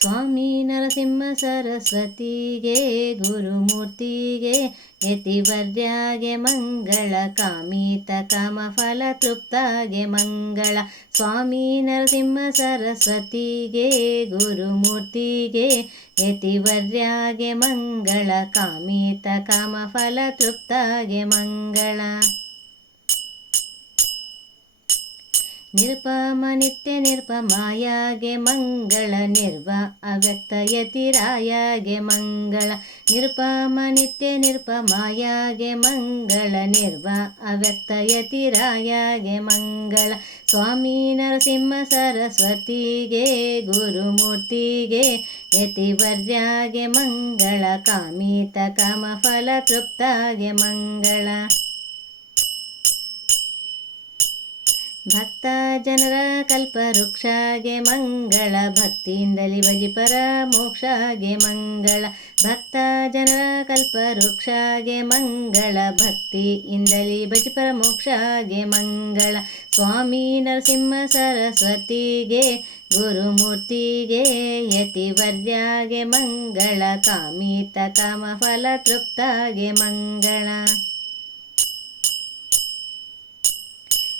ಸ್ವಾಮಿ ನರಸಿಂಹ ಸರಸ್ವತಿಗೆ ಗುರುಮೂರ್ತಿಗೆ ಯತಿವರ್ಯಾಗೆ ಮಂಗಳ ಕಾಮಿತ ಕಾಮ ಫಲ ತೃಪ್ತಾಗೆ ಮಂಗಳ. ಸ್ವಾಮಿ ನರಸಿಂಹ ಸರಸ್ವತಿಗೆ ಗುರುಮೂರ್ತಿಗೆ ಯತಿವರ್ಯಾಗೆ ಮಂಗಳ ಕಾಮಿತ ಕಾಮ ಫಲ ತೃಪ್ತಾಗೆ ಮಂಗಳ. ನಿರುಪಮ ನಿತ್ಯ ನಿರುಪಮಾಯಾಗೆ ಮಂಗಳ ನಿರ್ವ ಅವ್ಯಕ್ತ ಯತಿರಾಯಾಗೆ ಮಂಗಳ. ನಿರುಪಮ ನಿತ್ಯ ನಿರುಪಮಾಯಾಗೆ ಮಂಗಳ ನಿರ್ವ ಅವ್ಯಕ್ತ ಯತಿರಾಯಾಗೆ ಮಂಗಳ. ಸ್ವಾಮಿ ನರಸಿಂಹ ಸರಸ್ವತಿಗೆ ಗುರುಮೂರ್ತಿಗೆ ಯತಿವರ್ಯಾಗೆ ಮಂಗಳ ಕಾಮಿತ ಕಾಮ ಫಲ ತೃಪ್ತಾಗೆ ಮಂಗಳ. ಭಕ್ತ ಜನರ ಕಲ್ಪವೃಕ್ಷಾಗೆ ಮಂಗಳ ಭಕ್ತಿಯಿಂದಲಿ ಭಜಿಪರ ಮೋಕ್ಷಾಗೆ ಮಂಗಳ. ಭಕ್ತ ಜನರ ಕಲ್ಪವೃಕ್ಷಾಗೆ ಮಂಗಳ ಭಕ್ತಿಯಿಂದಲಿ ಭಜಿಪರ ಮೋಕ್ಷಾಗೆ ಮಂಗಳ. ಸ್ವಾಮಿ ನರಸಿಂಹ ಸರಸ್ವತಿಗೆ ಗುರುಮೂರ್ತಿಗೆ ಯತಿವರ್ಯಾಗೆ ಮಂಗಳ ಕಾಮಿತ ಕಾಮ ಫಲ ತೃಪ್ತಾಗೆ ಮಂಗಳ.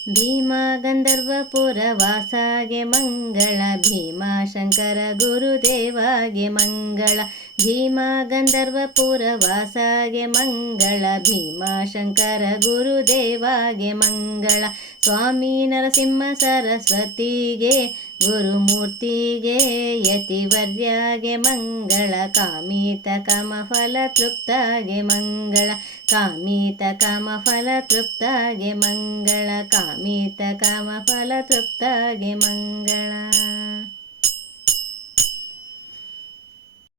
ಭೀಮ ಗಂಧರ್ವಪುರ ವಾಸಾಗೆ ಮಂಗಳ ಭೀಮಾಶಂಕರ ಗುರುದೇವಾಗೆ ಮಂಗಳ. ಭೀಮ ಗಂಧರ್ವಪುರ ವಾಸಾಗೆ ಮಂಗಳ ಭೀಮಾಶಂಕರ ಗುರುದೇವಾಗೆ ಮಂಗಳ. ಸ್ವಾಮಿ ನರಸಿಂಹ ಸರಸ್ವತಿಗೆ ಗುರುಮೂರ್ತಿಗೆ ಯತಿವರ್ಯಾಗೆ ಮಂಗಳ ಕಾಮಿತ ಕಾಮ ಫಲ ತೃಪ್ತಾಗೆ ಮಂಗಳ. ಕಾಮಿತ ಕಾಮ ಫಲ ತೃಪ್ತಾಗೆ ಮಂಗಳ. ಕಾಮಿತ ಕಾಮ ಫಲ ತೃಪ್ತಾಗೆ ಮಂಗಳ.